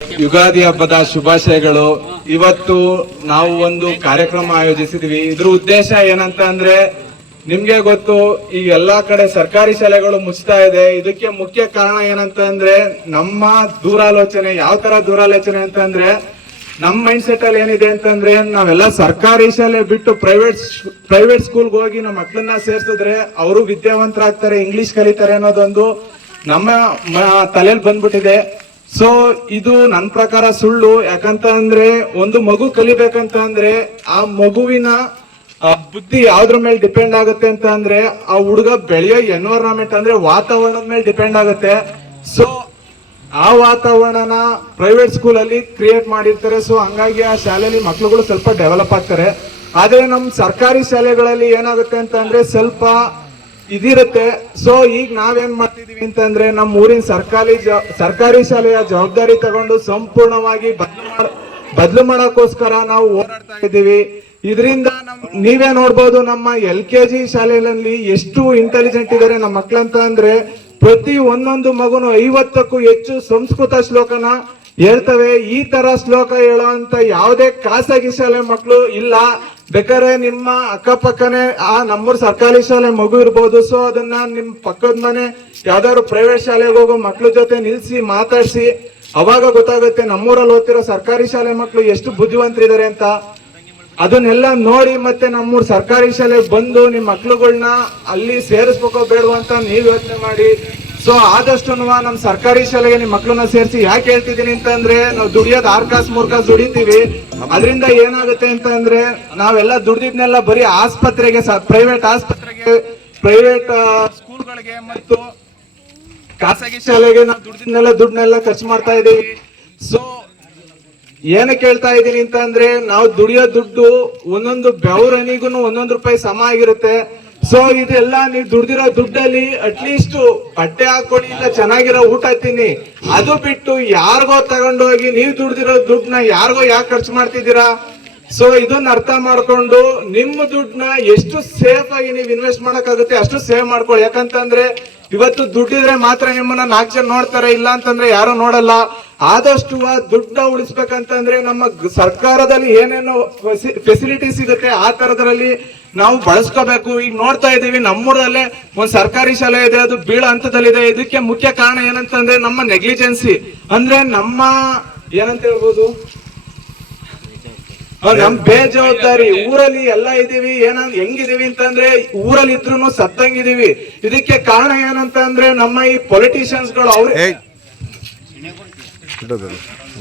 ಯುಗಾದಿ ಹಬ್ಬದ ಶುಭಾಶಯಗಳು. ಇವತ್ತು ನಾವು ಒಂದು ಕಾರ್ಯಕ್ರಮ ಆಯೋಜಿಸಿದ್ವಿ. ಇದ್ರ ಉದ್ದೇಶ ಏನಂತ ಅಂದ್ರೆ, ನಿಮ್ಗೆ ಗೊತ್ತು, ಈ ಎಲ್ಲಾ ಕಡೆ ಸರ್ಕಾರಿ ಶಾಲೆಗಳು ಮುಚ್ತಾ ಇದೆ. ಇದಕ್ಕೆ ಮುಖ್ಯ ಕಾರಣ ಏನಂತ ಅಂದ್ರೆ, ನಮ್ಮ ದೂರಾಲೋಚನೆ, ಯಾವ ತರ ದೂರಾಲೋಚನೆ ಅಂತ ಅಂದ್ರೆ ನಮ್ ಮೈಂಡ್ ಸೆಟ್ ಅಲ್ಲಿ ಏನಿದೆ ಅಂತಂದ್ರೆ ನಾವೆಲ್ಲ ಸರ್ಕಾರಿ ಶಾಲೆ ಬಿಟ್ಟು ಪ್ರೈವೇಟ್ ಪ್ರೈವೇಟ್ ಸ್ಕೂಲ್ಗೆ ಹೋಗಿ ನಮ್ಮ ಮಕ್ಕಳನ್ನ ಸೇರ್ಸಿದ್ರೆ ಅವರು ವಿದ್ಯಾವಂತರಾಗ್ತಾರೆ ಇಂಗ್ಲಿಷ್ ಕಲಿತಾರೆ ಅನ್ನೋದೊಂದು ನಮ್ಮ ತಲೆಯಲ್ಲಿ ಬಂದ್ಬಿಟ್ಟಿದೆ. ಸೊ ಇದು ನನ್ನ ಪ್ರಕಾರ ಸುಳ್ಳು. ಯಾಕಂತ ಅಂದ್ರೆ ಒಂದು ಮಗು ಕಲಿಬೇಕಂತ ಅಂದ್ರೆ ಆ ಮಗುವಿನ ಬುದ್ಧಿ ಯಾವ್ದ್ರ ಮೇಲೆ ಡಿಪೆಂಡ್ ಆಗುತ್ತೆ ಅಂತ ಅಂದ್ರೆ ಆ ಹುಡುಗ ಬೆಳೆಯೋ ಎನ್ವೈರನ್ಮೆಂಟ್ ಅಂದ್ರೆ ವಾತಾವರಣದ ಮೇಲೆ ಡಿಪೆಂಡ್ ಆಗುತ್ತೆ. ಸೊ ಆ ವಾತಾವರಣನ ಪ್ರೈವೇಟ್ ಸ್ಕೂಲ್ ಅಲ್ಲಿ ಕ್ರಿಯೇಟ್ ಮಾಡಿರ್ತಾರೆ. ಸೊ ಹಂಗಾಗಿ ಆ ಶಾಲೆಯಲ್ಲಿ ಮಕ್ಳುಗಳು ಸ್ವಲ್ಪ ಡೆವಲಪ್ ಆಗ್ತಾರೆ. ಆದ್ರೆ ನಮ್ ಸರ್ಕಾರಿ ಶಾಲೆಗಳಲ್ಲಿ ಏನಾಗುತ್ತೆ ಅಂತ ಅಂದ್ರೆ ಸ್ವಲ್ಪ ಇದಿರುತ್ತೆ. ಸೊ ಈಗ ನಾವೇನ್ ಮಾಡ್ತಿದೀವಿ ಅಂತಂದ್ರೆ ನಮ್ಮ ಊರಿನ ಸರ್ಕಾರಿ ಸರ್ಕಾರಿ ಶಾಲೆಯ ಜವಾಬ್ದಾರಿ ತಗೊಂಡು ಸಂಪೂರ್ಣವಾಗಿ ಬದಲು ಮಾಡ, ಬದಲು ಮಾಡೋಕ್ಕೋಸ್ಕರ ನಾವು ಓಡಾಡ್ತಾ ಇದ್ದೀವಿ. ಇದರಿಂದ ನೀವೇ ನೋಡ್ಬೋದು ನಮ್ಮ ಎಲ್ ಕೆ ಜಿ ಶಾಲೆಯಲ್ಲಿ ಎಷ್ಟು ಇಂಟೆಲಿಜೆಂಟ್ ಇದ್ದಾರೆ ನಮ್ಮ ಮಕ್ಕಳಂತ ಅಂದ್ರೆ ಪ್ರತಿ ಒಂದೊಂದು ಮಗುನು ಐವತ್ತಕ್ಕೂ ಹೆಚ್ಚು ಸಂಸ್ಕೃತ ಶ್ಲೋಕನ ಹೇಳ್ತವೆ. ಈ ತರ ಶ್ಲೋಕ ಹೇಳುವಂತ ಯಾವುದೇ ಖಾಸಗಿ ಶಾಲೆ ಮಕ್ಕಳು ಇಲ್ಲ. ಬೇಕಾದ್ರೆ ನಿಮ್ಮ ಅಕ್ಕಪಕ್ಕನೆ ಆ ನಮ್ಮೂರ್ ಸರ್ಕಾರಿ ಶಾಲೆ ಮಗು ಇರ್ಬೋದು. ಸೊ ಅದನ್ನ ನಿಮ್ ಪಕ್ಕದ ಮನೆ ಯಾವ್ದಾದ್ರು ಪ್ರೈವೇಟ್ ಶಾಲೆಗೆ ಹೋಗೋ ಮಕ್ಳ ಜೊತೆ ನಿಲ್ಸಿ, ಮಾತಾಡಿಸಿ. ಅವಾಗ ಗೊತ್ತಾಗುತ್ತೆ ನಮ್ಮೂರಲ್ಲಿ ಓದ್ತಿರೋ ಸರ್ಕಾರಿ ಶಾಲೆ ಮಕ್ಕಳು ಎಷ್ಟು ಬುದ್ಧಿವಂತರಿದ್ದಾರೆ ಅಂತ. ಅದನ್ನೆಲ್ಲ ನೋಡಿ ಮತ್ತೆ ನಮ್ಮೂರ್ ಸರ್ಕಾರಿ ಶಾಲೆಗೆ ಬಂದು ನಿಮ್ಮ ಮಕ್ಳುಗಳನ್ನ ಅಲ್ಲಿ ಸೇರಿಸ್ಬೇಕೋ ಬೇಡವಂತ ಅಂತ ನೀವು ಯೋಚನೆ ಮಾಡಿ. ಸೊ ಆದಷ್ಟು ನಮ್ಮ ಸರ್ಕಾರಿ ಶಾಲೆಗೆ ನಿಮ್ಮ ಮಕ್ಕಳನ್ನ ಸೇರಿಸಿ ಯಾಕೆ ಹೇಳ್ತಿದ್ದೀನಿ ಅಂತಂದ್ರೆ ನಾವು ದುಡಿಯೋದ್ ಆರ್ ಕಾಸ್ ಮೂರ್ ಕಾಸ್ ದುಡಿತೀವಿ. ಅದರಿಂದ ಏನಾಗುತ್ತೆ ಅಂತ ಅಂದ್ರೆ ನಾವೆಲ್ಲ ದುಡ್ದಿದ್ನೆಲ್ಲ ಬರೀ ಆಸ್ಪತ್ರೆಗೆ ಪ್ರೈವೇಟ್ ಆಸ್ಪತ್ರೆಗೆ ಪ್ರೈವೇಟ್ ಸ್ಕೂಲ್ಗಳಿಗೆ ಮತ್ತು ಖಾಸಗಿ ಶಾಲೆಗೆ ನಾವು ದುಡ್ದಿದ್ನೆಲ್ಲ ದುಡ್ಡನ್ನೆಲ್ಲ ಖರ್ಚು ಮಾಡ್ತಾ ಇದೀವಿ. ಸೊ ಏನಕ್ಕೆ ಹೇಳ್ತಾ ಇದ್ದೀನಿ ಅಂತ ಅಂದ್ರೆ ನಾವು ದುಡಿಯೋ ದುಡ್ಡು ಒಂದೊಂದು ಬೆವರನಿಗೂ ಒಂದೊಂದು ರೂಪಾಯಿ ಸಮ ಆಗಿರುತ್ತೆ. ಸೊ ಇದೆಲ್ಲ ನೀವು ದುಡ್ದಿರೋ ದುಡ್ಡಲ್ಲಿ ಅಟ್ಲೀಸ್ಟ್ ಬಟ್ಟೆ ಹಾಕೊಳ್ಳಿ ಇಲ್ಲ ಚೆನ್ನಾಗಿರೋ ಊಟ ತಿನ್ನಿ. ಅದು ಬಿಟ್ಟು ಯಾರಿಗೋ ತಗೊಂಡೋಗಿ ನೀವು ದುಡ್ದಿರೋ ದುಡ್ಡನ್ನ ಯಾರಿಗೋ ಯಾಕೆ ಖರ್ಚು ಮಾಡ್ತಿದ್ದೀರಾ? ಸೊ ಇದನ್ನ ಅರ್ಥ ಮಾಡ್ಕೊಂಡು ನಿಮ್ಮ ದುಡ್ಡನ್ನ ಎಷ್ಟು ಸೇಫ್ ಆಗಿ ನೀವು ಇನ್ವೆಸ್ಟ್ ಮಾಡಕ್ಕಾಗುತ್ತೆ ಅಷ್ಟು ಸೇವ್ ಮಾಡ್ಕೊಳ್ಳಿ. ಯಾಕಂತಂದ್ರೆ ಇವತ್ತು ದುಡ್ಡಿದ್ರೆ ಮಾತ್ರ ನಿಮ್ಮನ್ನ ನಾಲ್ಕು ಜನ ನೋಡ್ತಾರೆ, ಇಲ್ಲ ಅಂತಂದ್ರೆ ಯಾರು ನೋಡಲ್ಲ. ಆದಷ್ಟು ಆ ದುಡ್ಡನ್ನ ಉಳಿಸ್ಬೇಕಂತಂದ್ರೆ ನಮ್ಮ ಸರ್ಕಾರದಲ್ಲಿ ಏನೇನು ಫೆಸಿಲಿಟಿ ಸಿಗುತ್ತೆ, ಆ ತರದ್ರಲ್ಲಿ ನಾವು ಬಳಸ್ಕೋಬೇಕು. ಈಗ ನೋಡ್ತಾ ಇದ್ದೀವಿ, ನಮ್ಮೂರಲ್ಲೇ ಒಂದು ಸರ್ಕಾರಿ ಶಾಲೆ ಇದೆ, ಅದು ಬೀಳ ಹಂತದಲ್ಲಿದೆ. ಇದಕ್ಕೆ ಮುಖ್ಯ ಕಾರಣ ಏನಂತಂದ್ರೆ ನಮ್ಮ ನೆಗ್ಲಿಜೆನ್ಸಿ. ಅಂದ್ರೆ ನಮ್ಮ ಏನಂತ ಹೇಳ್ಬೋದು? ನಮ್ ಬೇಜವಾಬ್ದಾರಿ. ಊರಲ್ಲಿ ಎಲ್ಲ ಇದೀವಿ, ಏನ, ಹೆಂಗಿದೀವಿ ಅಂತಂದ್ರೆ ಊರಲ್ಲಿ ಇದ್ರು ಸತ್ತಂಗಿದೀವಿ. ಇದಕ್ಕೆ ಕಾರಣ ಏನಂತ ಅಂದ್ರೆ ನಮ್ಮ ಈ ಪೊಲಿಟಿಷಿಯನ್ಸ್ಗಳು ಅವ್ರ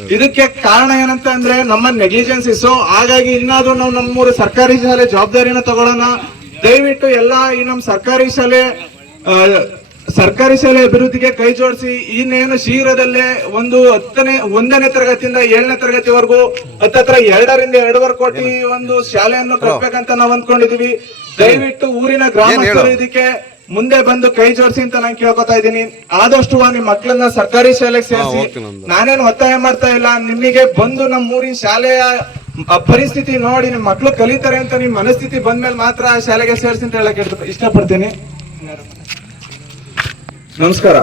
ಇದಕ್ಕೆ ಕಾರಣ ಏನಂತ ಅಂದ್ರೆ ನಮ್ಮ ನೆಗ್ಲಿಜೆನ್ಸಿ ಸೊ ಹಾಗಾಗಿ ಇನ್ನಾದ್ರೂ ನಾವು ನಮ್ಮೂರು ಸರ್ಕಾರಿ ಶಾಲೆ ಜವಾಬ್ದಾರಿನ ತಗೊಳ್ಳೋಣ. ದಯವಿಟ್ಟು ಎಲ್ಲಾ ಈ ನಮ್ಮ ಸರ್ಕಾರಿ ಶಾಲೆ ಆ, ಸರ್ಕಾರಿ ಶಾಲೆ ಅಭಿವೃದ್ಧಿಗೆ ಕೈ ಜೋಡಿಸಿ ಇನ್ನೇನು ಶೀಘ್ರದಲ್ಲೇ ಒಂದು ಹತ್ತನೇ ಒಂದನೇ ತರಗತಿಯಿಂದ ಏಳನೇ ತರಗತಿವರೆಗೂ ಹತ್ತತ್ರ ಎರಡರಿಂದ ಎರಡೂವರೆ ಕೋಟಿ ಒಂದು ಶಾಲೆಯನ್ನು ಕಟ್ಟಬೇಕಂತ ನಾವು ಅಂದ್ಕೊಂಡಿದೀವಿ. ದಯವಿಟ್ಟು ಊರಿನ ಗ್ರಾಮಸ್ಥರು ಇದಕ್ಕೆ ಮುಂದೆ ಬಂದು ಕೈ ಜೋಡಿಸಿ ಅಂತ ನಾನು ಕೇಳ್ಕೊತಾ ಇದ್ದೀನಿ. ಆದಷ್ಟು ನಿಮ್ ಮಕ್ಕಳನ್ನ ಸರ್ಕಾರಿ ಶಾಲೆಗೆ ಸೇರಿಸಿ. ನಾನೇನು ಒತ್ತಾಯ ಮಾಡ್ತಾ ಇಲ್ಲ. ನಿಮಗೆ ಬಂದು ನಮ್ಮ ಊರಿನ ಶಾಲೆಯ ಪರಿಸ್ಥಿತಿ ನೋಡಿ ನಿಮ್ ಮಕ್ಳು ಕಲಿತಾರೆ ಅಂತ ನಿಮ್ ಮನಸ್ಥಿತಿ ಬಂದ್ಮೇಲೆ ಮಾತ್ರ ಶಾಲೆಗೆ ಸೇರಿಸಿ ಅಂತ ಹೇಳಕ್ ಇಷ್ಟ- ಇಷ್ಟಪಡ್ತೀನಿ. ನಮಸ್ಕಾರ.